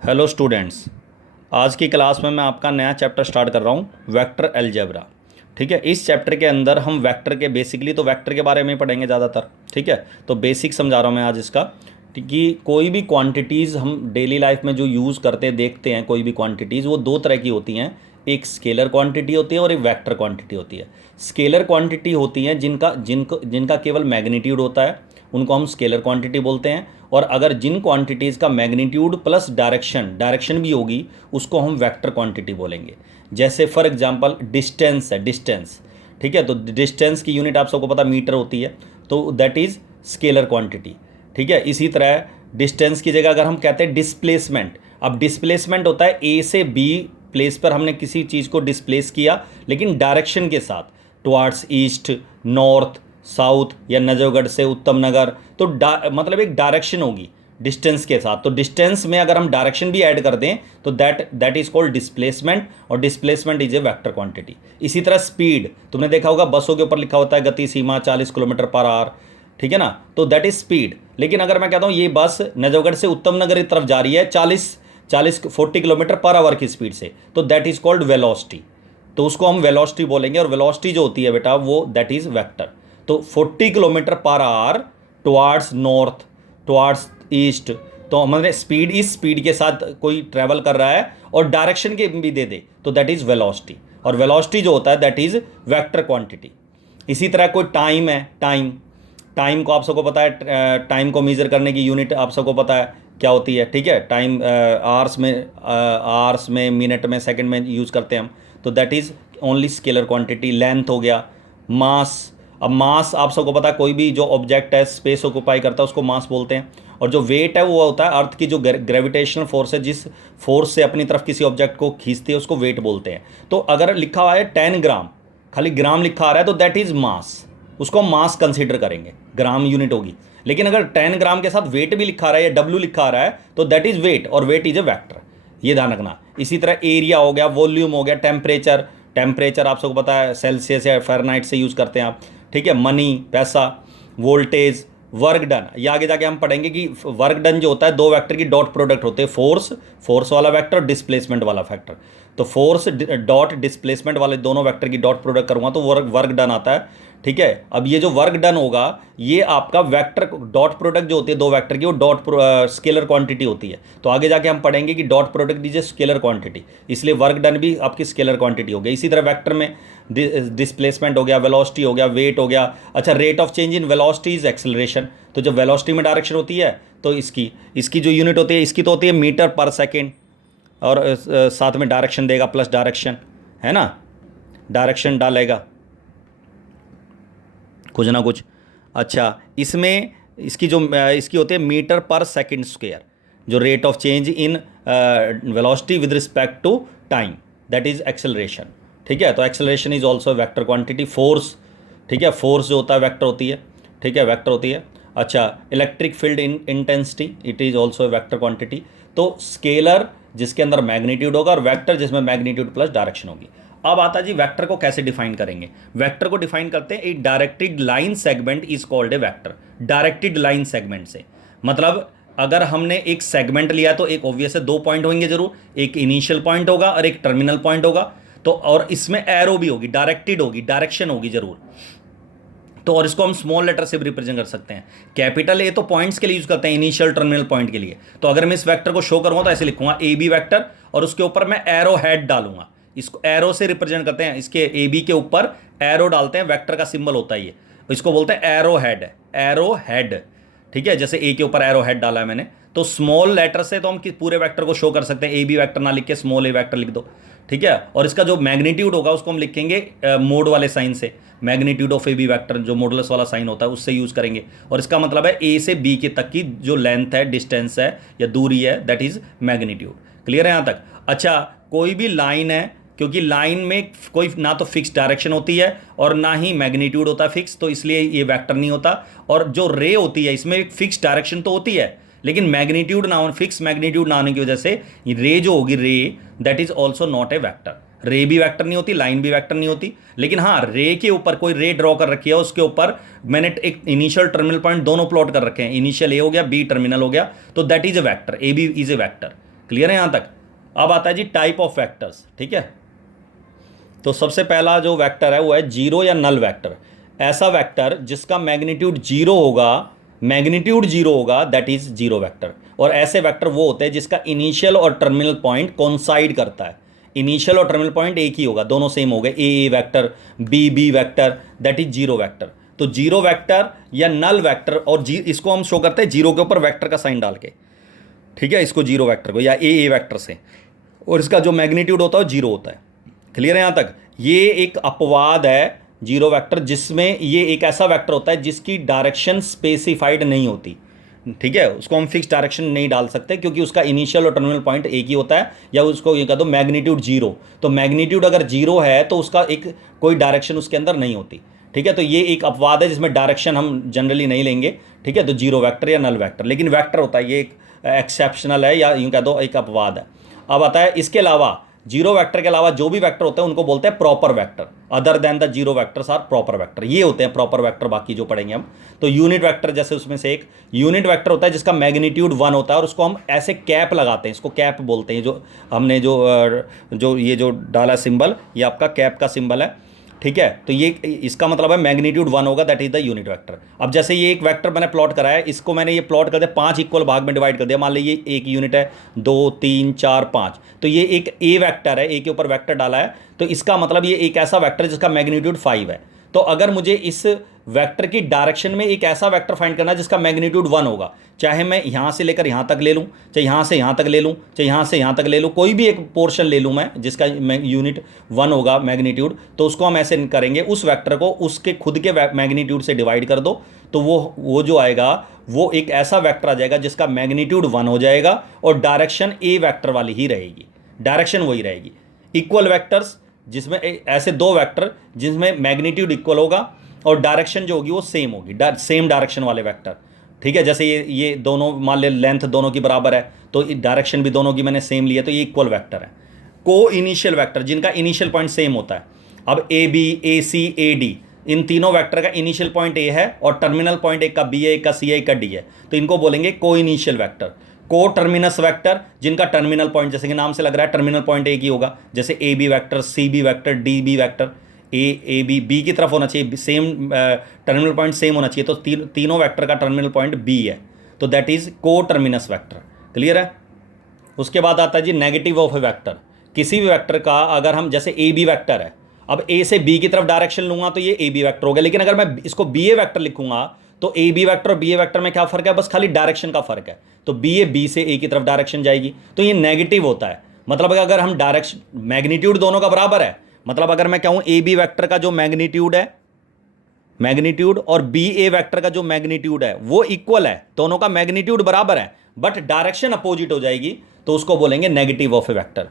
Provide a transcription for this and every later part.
Hello students. आज की class में मैं आपका नया चैप्टर स्टार्ट कर रहा हूँ, वेक्टर अलजेब्रा। ठीक है, इस चैप्टर के अंदर हम वेक्टर के बेसिकली तो वेक्टर के बारे में ही पढ़ेंगे ज़्यादातर। ठीक है, तो बेसिक समझा रहा हूँ मैं आज इसका कि कोई भी क्वांटिटीज़ हम डेली लाइफ में जो यूज़ करते देखते हैं, कोई भी क्वांटिटीज़ वो दो तरह की होती हैं। एक स्केलर क्वांटिटी होती है और एक वेक्टर क्वांटिटी होती है। स्केलर क्वांटिटी होती हैं जिनका केवल मैग्नीट्यूड होता है, उनको हम स्केलर क्वांटिटी बोलते हैं। और अगर जिन क्वांटिटीज़ का मैग्नीट्यूड प्लस डायरेक्शन भी होगी, उसको हम वेक्टर क्वांटिटी बोलेंगे। जैसे फॉर एग्जांपल डिस्टेंस है, डिस्टेंस। ठीक है, तो डिस्टेंस की यूनिट आप सबको पता मीटर होती है, तो दैट इज़ स्केलर क्वांटिटी। ठीक है, इसी तरह डिस्टेंस की जगह अगर हम कहते हैं डिस्प्लेसमेंट, अब डिस्प्लेसमेंट होता है ए से बी प्लेस पर हमने किसी चीज़ को डिस्प्लेस किया, लेकिन डायरेक्शन के साथ, टुवार्ड्स ईस्ट, नॉर्थ, साउथ या नजफगढ़ से उत्तम नगर। तो मतलब एक डायरेक्शन होगी डिस्टेंस के साथ। तो डिस्टेंस में अगर हम डायरेक्शन भी ऐड कर दें तो दैट इज कॉल्ड डिस्प्लेसमेंट, और displacement is a vector quantity. इसी तरह स्पीड, तुमने देखा होगा बसों के ऊपर लिखा होता है गति सीमा 40 किलोमीटर पर आवर। ठीक है ना, तो दैट इज स्पीड। लेकिन अगर मैं कहता हूँ ये बस नजफगढ़ से उत्तम नगर की तरफ जा रही है 40 किलोमीटर पर आवर की स्पीड से, तो दैट इज कॉल्ड वेलोसिटी। तो उसको हम वेलोसिटी बोलेंगे, और वेलोसिटी जो होती है बेटा वो दैट इज वेक्टर। तो 40 kilometre per hour towards north, towards east, तो मतलब स्पीड, इस स्पीड के साथ कोई ट्रैवल कर रहा है और डायरेक्शन के भी दे दे तो दैट इज़ वेलोसिटी। और वेलोसिटी जो होता है दैट इज़ वेक्टर क्वांटिटी। इसी तरह कोई टाइम है, टाइम को आप सबको पता है, टाइम को मेजर करने की यूनिट आप सबको पता है क्या होती है। ठीक है, टाइम आवर्स में, मिनट में, सेकंड में यूज़ करते हैं हम, तो that is only scalar quantity. Length हो गया, मास। अब मास आप सबको पता है, कोई भी जो ऑब्जेक्ट है स्पेस ऑक्यूपाई करता है उसको मास बोलते हैं। और जो वेट है वो होता है अर्थ की जो ग्रेविटेशनल फोर्स है, जिस फोर्स से अपनी तरफ किसी ऑब्जेक्ट को खींचती है, उसको वेट बोलते हैं। तो अगर लिखा हुआ है 10 ग्राम, खाली ग्राम लिखा आ रहा है तो दैट इज़ मास, उसको हम मास कंसिडर करेंगे, ग्राम यूनिट होगी। लेकिन अगर 10 ग्राम के साथ वेट भी लिखा आ रहा है या डब्ल्यू लिखा आ रहा है तो दैट इज़ वेट, और वेट इज़ ए वैक्टर, ये ध्यान रखना। इसी तरह एरिया हो गया, वॉल्यूम हो गया, टेम्परेचर, टेम्परेचर आप सबको पता है सेल्सियस या फ़ारेनहाइट से यूज़ करते हैं आप। ठीक है, मनी, पैसा, वोल्टेज, वर्क डन। ये आगे जाके हम पढ़ेंगे कि वर्क डन जो होता है दो वेक्टर की डॉट प्रोडक्ट होते हैं, फोर्स वाला वेक्टर, डिस्प्लेसमेंट वाला फैक्टर। तो फोर्स डॉट डिस्प्लेसमेंट वाले दोनों वेक्टर की डॉट प्रोडक्ट करूंगा तो वर्क डन आता है। ठीक है, अब ये जो वर्क डन होगा ये आपका वेक्टर डॉट प्रोडक्ट जो होती है दो वेक्टर की, वो डॉट स्केलर क्वांटिटी होती है। तो आगे जाके हम पढ़ेंगे कि dot product is a scalar quantity, इसलिए वर्क डन भी आपकी स्केलर क्वांटिटी हो गई। इसी तरह वेक्टर में डिस्प्लेसमेंट हो गया, वेलोसिटी हो गया, वेट हो गया। अच्छा, rate of change in velocity is acceleration. तो जब वेलोसिटी में डायरेक्शन होती है तो इसकी जो यूनिट होती है, इसकी तो होती है मीटर पर सेकेंड, और साथ में डायरेक्शन देगा प्लस डायरेक्शन, है ना, डायरेक्शन डालेगा कुछ ना कुछ। अच्छा, इसमें इसकी होती है मीटर पर सेकंड स्क्वायर, जो rate of change in velocity with respect to time, that is acceleration. ठीक है, तो acceleration is also vector quantity. Force, ठीक है, फोर्स जो होता है वेक्टर होती है। ठीक है, वेक्टर होती है। अच्छा, electric field in intensity, it is also vector quantity. तो स्केलर जिसके अंदर मैग्नीट्यूड होगा, और वेक्टर जिसमें मैग्नीट्यूड प्लस डायरेक्शन होगी। अब आता जी वेक्टर को कैसे डिफाइन करेंगे। वेक्टर को डिफाइन करते हैं, ए directed line segment is called a vector. Directed line segment से मतलब अगर हमने एक सेगमेंट लिया तो एक ऑब्वियस है दो पॉइंट होंगे जरूर, एक इनिशियल पॉइंट होगा और एक टर्मिनल पॉइंट होगा। तो और इसमें एरो भी होगी, डायरेक्टेड होगी, डायरेक्शन होगी जरूर। तो और इसको हम स्मॉल लेटर से भी रिप्रेजेंट कर सकते हैं। कैपिटल ए तो पॉइंट्स के लिए यूज करते हैं, इनिशियल टर्मिनल पॉइंट के लिए। तो अगर मैं इस वेक्टर को शो करूंगा तो ऐसे लिखूंगा ए बी वैक्टर, और उसके ऊपर मैं एरो हेड डालूंगा। इसको एरो से रिप्रेजेंट करते हैं, इसके ए बी के ऊपर एरो डालते हैं, वेक्टर का सिंबल होता है ये, इसको बोलते हैं एरो हेड, एरो हेड। ठीक है, जैसे ए के ऊपर एरो हेड डाला है मैंने, तो स्मॉल लेटर से तो हम पूरे वेक्टर को शो कर सकते हैं, ए बी वेक्टर ना लिख के स्मॉल ए वेक्टर लिख दो। ठीक है, और इसका जो मैग्नीट्यूड होगा उसको हम लिखेंगे मोड वाले साइन से, magnitude of A B vector जो मॉडुलस वाला साइन होता है उससे यूज करेंगे। और इसका मतलब है ए से बी के तक की जो लेंथ है, डिस्टेंस है या दूरी है, दैट इज मैग्नीट्यूड। क्लियर है यहाँ तक। अच्छा, कोई भी लाइन है, क्योंकि लाइन में कोई ना तो फिक्स डायरेक्शन होती है और ना ही मैग्नीट्यूड होता है फिक्स, तो इसलिए ये वेक्टर नहीं होता। और जो रे होती है इसमें एक फिक्स डायरेक्शन तो होती है, लेकिन मैग्नीट्यूड ना हो, फिक्स मैग्नीट्यूड ना होने की वजह से रे जो होगी, रे that is also not a vector. रे भी वेक्टर नहीं होती, लाइन भी वेक्टर नहीं होती। लेकिन हाँ, रे के ऊपर कोई रे ड्रॉ कर रखी है, उसके ऊपर मैंने एक इनिशियल टर्मिनल पॉइंट दोनों प्लॉट कर रखे हैं, इनिशियल ए हो गया, बी टर्मिनल हो गया, तो that is a vector, A B is a vector. Clear है यहाँ तक? अब आता है जी टाइप ऑफ वेक्टर्स, ठीक है। तो सबसे पहला जो वेक्टर है वो है जीरो या नल वेक्टर। ऐसा वेक्टर जिसका मैग्नीट्यूड जीरो होगा दैट इज जीरो वेक्टर। और ऐसे वेक्टर वो होते हैं जिसका इनिशियल और टर्मिनल पॉइंट कोइंसाइड करता है। इनिशियल और टर्मिनल पॉइंट एक ही होगा, दोनों सेम हो गए, A vector, B vector, that is zero vector. तो जीरो वेक्टर या नल वेक्टर, और इसको हम शो करते हैं जीरो के ऊपर वेक्टर का साइन डाल के, ठीक है, इसको जीरो वेक्टर को या ए वेक्टर से, और इसका जो मैग्नीट्यूड होता है वो जीरो होता है। क्लियर है यहाँ तक? ये एक अपवाद है जीरो वेक्टर, जिसमें ये एक ऐसा वेक्टर होता है जिसकी डायरेक्शन स्पेसिफाइड नहीं होती, ठीक है, उसको हम फिक्स डायरेक्शन नहीं डाल सकते क्योंकि उसका इनिशियल और टर्मिनल पॉइंट एक ही होता है, या उसको ये कह दो मैग्नीट्यूड जीरो। तो मैग्नीट्यूड अगर जीरो है तो उसका एक कोई डायरेक्शन उसके अंदर नहीं होती, ठीक है। तो ये एक अपवाद है जिसमें डायरेक्शन हम जनरली नहीं लेंगे, ठीक है। तो जीरो वेक्टर या नल वेक्टर, लेकिन वेक्टर होता है, ये एक एक्सेप्शनल है या यूँ कह दो एक अपवाद है। अब आता है इसके अलावा, जीरो वेक्टर के अलावा जो भी वेक्टर होते हैं उनको बोलते हैं proper vector. Other than the zero vectors are proper vector, ये होते हैं प्रॉपर वेक्टर, बाकी जो पढ़ेंगे हम। तो यूनिट वेक्टर जैसे उसमें से एक यूनिट वेक्टर होता है जिसका मैग्नीट्यूड 1 होता है, और उसको हम ऐसे कैप लगाते हैं, इसको कैप बोलते हैं। जो हमने जो ये जो डाला सिंबल, ये आपका कैप का सिंबल है, ठीक है। तो ये इसका मतलब है मैग्नीट्यूड 1 होगा, that is the unit vector. अब जैसे ये एक वेक्टर मैंने प्लॉट कराया, इसको मैंने ये प्लॉट कर दिया, 5 इक्वल भाग में डिवाइड कर दिया। मान लीजिए एक यूनिट है, 2 3 4 5, तो ये एक ए वेक्टर है, ए के ऊपर वेक्टर डाला है, तो इसका मतलब ये एक ऐसा वेक्टर है जिसका मैग्नीट्यूड 5 है। तो अगर मुझे इस वेक्टर की डायरेक्शन में एक ऐसा वेक्टर फाइंड करना है जिसका मैग्नीट्यूड 1 होगा, चाहे मैं यहाँ से लेकर यहाँ तक ले लूँ, चाहे यहाँ से यहाँ तक ले लूँ, चाहे यहाँ से यहाँ तक ले लूँ, कोई भी एक पोर्शन ले लूँ मैं जिसका यूनिट 1 होगा मैग्नीट्यूड, तो उसको हम ऐसे करेंगे, उस वेक्टर को उसके खुद के मैग्नीट्यूड से डिवाइड कर दो, तो वो जो आएगा वो एक ऐसा वेक्टर आ जाएगा जिसका मैग्नीट्यूड 1 हो जाएगा और डायरेक्शन ए वेक्टर वाली ही रहेगी, डायरेक्शन वही रहेगी। इक्वल वेक्टर्स, जिसमें ऐसे दो वेक्टर जिसमें मैग्नीट्यूड इक्वल होगा और डायरेक्शन जो होगी वो सेम होगी, सेम डायरेक्शन वाले वेक्टर, ठीक है। जैसे ये दोनों मान ले लेंथ दोनों की बराबर है, तो डायरेक्शन भी दोनों की मैंने सेम लिया, तो ये इक्वल वेक्टर है। को इनिशियल वेक्टर, जिनका इनिशियल पॉइंट सेम होता है। अब A B, A C, A D, इन तीनों वेक्टर का इनिशियल पॉइंट ए है और टर्मिनल पॉइंट एक का बी है, एक का सी है, एक का डी है, तो इनको बोलेंगे को इनिशियल वेक्टर। को टर्मिनस वेक्टर, जिनका टर्मिनल पॉइंट जैसे कि नाम से लग रहा है टर्मिनल पॉइंट एक ही होगा, जैसे A B vector, C B vector, D B vector, A B B की तरफ होना चाहिए, सेम टर्मिनल पॉइंट सेम होना चाहिए, तो तीनों वेक्टर का टर्मिनल पॉइंट बी है, तो दैट इज को टर्मिनस वेक्टर। क्लियर है? उसके बाद आता है जी नेगेटिव ऑफ ए वेक्टर। किसी भी वेक्टर का अगर हम, जैसे ए बी वेक्टर है, अब ए से बी की तरफ डायरेक्शन लूंगा तो ये ए बी वेक्टर हो गया, लेकिन अगर मैं इसको बी ए वेक्टर लिखूंगा तो ए बी वेक्टर और बी ए वेक्टर में क्या फर्क है? बस खाली डायरेक्शन का फर्क है। तो बी से ए की तरफ डायरेक्शन जाएगी, तो ये नेगेटिव होता है। मतलब अगर हम डायरेक्शन, मैग्नीट्यूड दोनों का बराबर है, मतलब अगर मैं कहूं ए बी वेक्टर का जो मैग्नीट्यूड है, मैग्नीट्यूड और बी ए वेक्टर का जो मैग्नीट्यूड है वो इक्वल है, दोनों का मैग्नीट्यूड बराबर है, बट डायरेक्शन अपोजिट हो जाएगी, तो उसको बोलेंगे नेगेटिव ऑफ ए वेक्टर।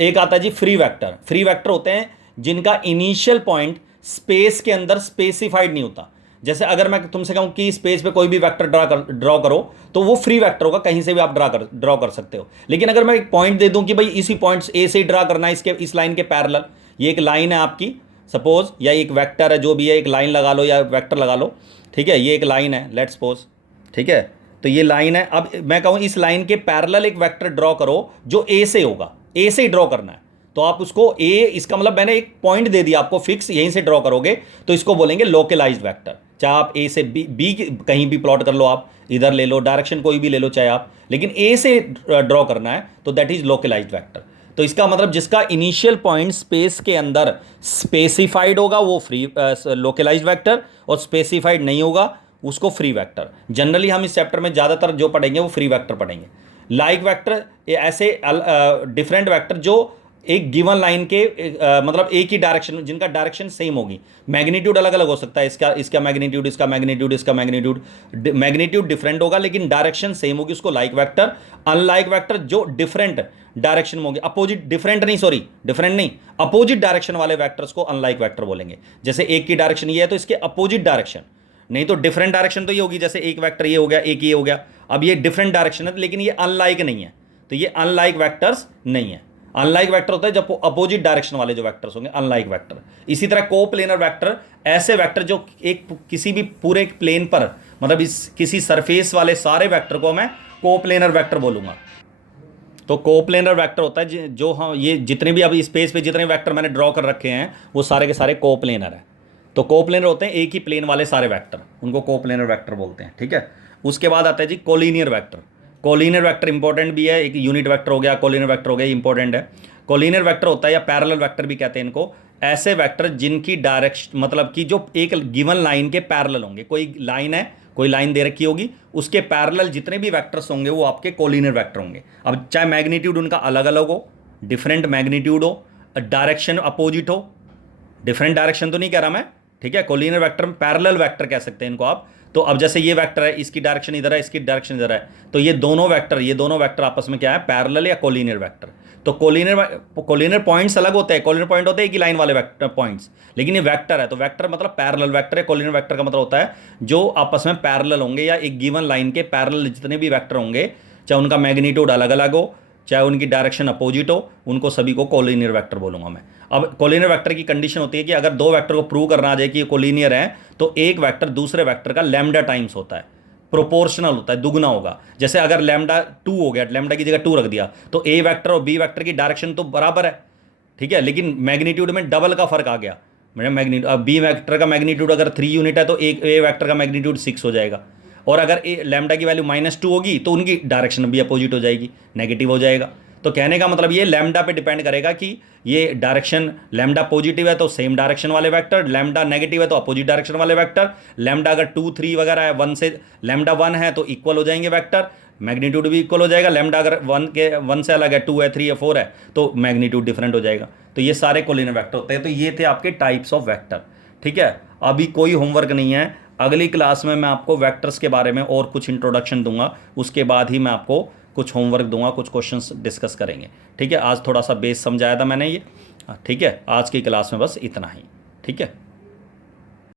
एक आता है जी फ्री वेक्टर। फ्री वेक्टर होते हैं जिनका इनिशियल पॉइंट स्पेस के अंदर स्पेसिफाइड नहीं होता। जैसे अगर मैं तुमसे कहूं कि स्पेस पे कोई भी वेक्टर ड्रॉ करो, तो वो फ्री वेक्टर होगा, कहीं से भी आप ड्रॉ कर सकते हो। लेकिन अगर मैं एक पॉइंट दे दूं कि भाई इसी पॉइंट ए से ही ड्रॉ करना है, इस लाइन के पैरेलल, ये एक लाइन है आपकी सपोज, या एक वेक्टर है, जो भी है, एक लाइन लगा लो या वेक्टर लगा लो, ठीक है, ये एक लाइन है लेट्स सपोज, ठीक है, तो ये लाइन है। अब मैं कहूँ इस लाइन के पैरेलल एक वेक्टर ड्रॉ करो जो ए से होगा, ए से ही ड्रॉ करना है, तो आप उसको ए, इसका मतलब मैंने एक पॉइंट दे दिया आपको फिक्स, यहीं से ड्रॉ करोगे, तो इसको बोलेंगे लोकलाइज्ड वेक्टर। चाहे आप ए से बी कहीं भी प्लॉट कर लो, आप इधर ले लो, डायरेक्शन कोई भी ले लो चाहे आप, लेकिन ए से ड्रॉ करना है, तो दैट इज लोकलाइज्ड वेक्टर। तो इसका मतलब जिसका इनिशियल पॉइंट स्पेस के अंदर स्पेसिफाइड होगा वो फ्री लोकलाइज्ड वेक्टर, और स्पेसिफाइड नहीं होगा उसको फ्री वेक्टर। जनरली हम इस चैप्टर में ज़्यादातर जो पढ़ेंगे वो फ्री वेक्टर पढ़ेंगे। लाइक वेक्टर ऐसे डिफरेंट वेक्टर जो एक गिवन लाइन के मतलब एक ही डायरेक्शन, जिनका डायरेक्शन सेम होगी, मैग्नीट्यूड अलग अलग हो सकता है, इसका मैग्नीट्यूड, इसका मैग्नीट्यूड, इसका मैग्नीट्यूड, मैग्नीट्यूड डिफरेंट होगा लेकिन डायरेक्शन सेम होगी, उसको लाइक वेक्टर। अनलाइक वेक्टर जो डिफरेंट डायरेक्शन में होंगे, अपोजिट, डिफरेंट नहीं, अपोजिट डायरेक्शन वाले वेक्टर्स को अनलाइक वेक्टर बोलेंगे। जैसे एक की डायरेक्शन ये है तो इसके अपोजिट डायरेक्शन, नहीं तो डिफरेंट डायरेक्शन तो ये होगी, जैसे एक वेक्टर ये हो गया, एक ये हो गया, अब ये डिफरेंट डायरेक्शन है लेकिन ये अनलाइक नहीं है, तो ये अनलाइक वेक्टर्स नहीं है। अनलाइक वेक्टर होता है जब अपोजिट डायरेक्शन वाले जो वेक्टर्स होंगे, अनलाइक वेक्टर। इसी तरह कोप्लेनर वेक्टर, ऐसे वेक्टर जो एक किसी भी पूरे प्लेन पर, मतलब इस किसी सरफेस वाले सारे वेक्टर को मैं कोप्लेनर वेक्टर बोलूंगा। तो कोप्लेनर वेक्टर होता है जो हम ये जितने भी अभी स्पेस पे जितने वेक्टर मैंने ड्रॉ कर रखे हैं वो सारे के सारे कोप्लेनर हैं। तो कोप्लेनर होते हैं एक ही प्लेन वाले सारे वेक्टर, उनको कोप्लेनर वेक्टर बोलते हैं। ठीक है, उसके बाद आता है जी collinear vector. Collinear vector important भी है, एक यूनिट वेक्टर हो गया, कोलिनियर वेक्टर हो गया, इंपॉर्टेंट है। कोलिनियर वेक्टर होता है या पैरेलल वेक्टर भी कहते हैं इनको, ऐसे वेक्टर जिनकी डायरेक्शन मतलब कि जो एक गिवन लाइन के पैरेलल होंगे। कोई लाइन है, कोई लाइन दे रखी होगी, उसके पैरेलल जितने भी वेक्टर्स होंगे वो आपके कोलिनियर वेक्टर होंगे। अब चाहे मैग्नीट्यूड उनका अलग अलग हो, डिफरेंट मैग्नीट्यूड हो, डायरेक्शन अपोजिट हो, डिफरेंट डायरेक्शन तो नहीं कह रहा मैं, ठीक है। कोलिनियर वेक्टर पैरेलल वेक्टर कह सकते हैं इनको आप। तो अब जैसे ये वेक्टर है, इसकी डायरेक्शन इधर है, इसकी डायरेक्शन इधर है, तो ये दोनों वेक्टर आपस में क्या है, पैरेलल या कोलिनियर वेक्टर। तो कोलिनियर पॉइंट्स अलग होते हैं, कोलिनियर पॉइंट होते हैं एक ही लाइन वाले वेक्टर पॉइंट्स, लेकिन ये वेक्टर है तो वेक्टर मतलब पैरेलल वेक्टर है। कोलिनियर वेक्टर का मतलब होता है जो आपस में पैरेलल होंगे या एक गिवन लाइन के पैरेलल जितने भी वेक्टर होंगे, चाहे उनका मैग्नीट्यूड अलग अलग हो, चाहे उनकी डायरेक्शन अपोजिट हो, उनको सभी को कोलिनियर वेक्टर बोलूंगा मैं। अब कोलिनियर वेक्टर की कंडीशन होती है कि अगर दो वेक्टर को प्रूव करना आ जाए कि ये कोलिनियर है, तो एक वेक्टर दूसरे वेक्टर का लैम्डा टाइम्स होता है, प्रोपोर्शनल होता है, दुगना होगा। जैसे अगर लैम्डा 2 हो गया, लैम्डा की जगह 2 रख दिया, तो ए वेक्टर और बी वेक्टर की डायरेक्शन तो बराबर है, ठीक है, लेकिन मैग्नीट्यूड में डबल का फर्क आ गया। मैग्नीट्यूड अब बी वेक्टर का मैग्नीट्यूड अगर 3 यूनिट है तो एक ए वेक्टर का मैग्नीट्यूड 6 हो जाएगा। और अगर ए लैम्डा की वैल्यू -2 होगी तो उनकी डायरेक्शन भी अपोजिट हो जाएगी, नेगेटिव हो जाएगा। तो कहने का मतलब ये लैम्डा पे डिपेंड करेगा कि ये डायरेक्शन लैम्डा पॉजिटिव है तो सेम डायरेक्शन वाले वेक्टर, लैम्डा नेगेटिव है तो अपोजिट डायरेक्शन वाले वेक्टर, लैम्डा अगर 2 3 वगैरह है, 1 से लैम्डा 1 है तो इक्वल हो जाएंगे वेक्टर, मैग्नीट्यूड भी इक्वल हो जाएगा। लैम्डा अगर 1 से अलग है, 2 है, 3 है, 4 है, तो मैग्नीट्यूड डिफरेंट हो जाएगा। तो ये सारे कोलिनियर वेक्टर होते हैं। तो ये थे आपके टाइप्स ऑफ वेक्टर, ठीक है। अभी कोई होमवर्क नहीं है, अगली क्लास में मैं आपको वेक्टर्स के बारे में और कुछ इंट्रोडक्शन दूंगा, उसके बाद ही मैं आपको कुछ होमवर्क दूंगा, कुछ क्वेश्चंस डिस्कस करेंगे, ठीक है। आज थोड़ा सा बेस समझाया था मैंने ये, ठीक है। आज की क्लास में बस इतना ही, ठीक है।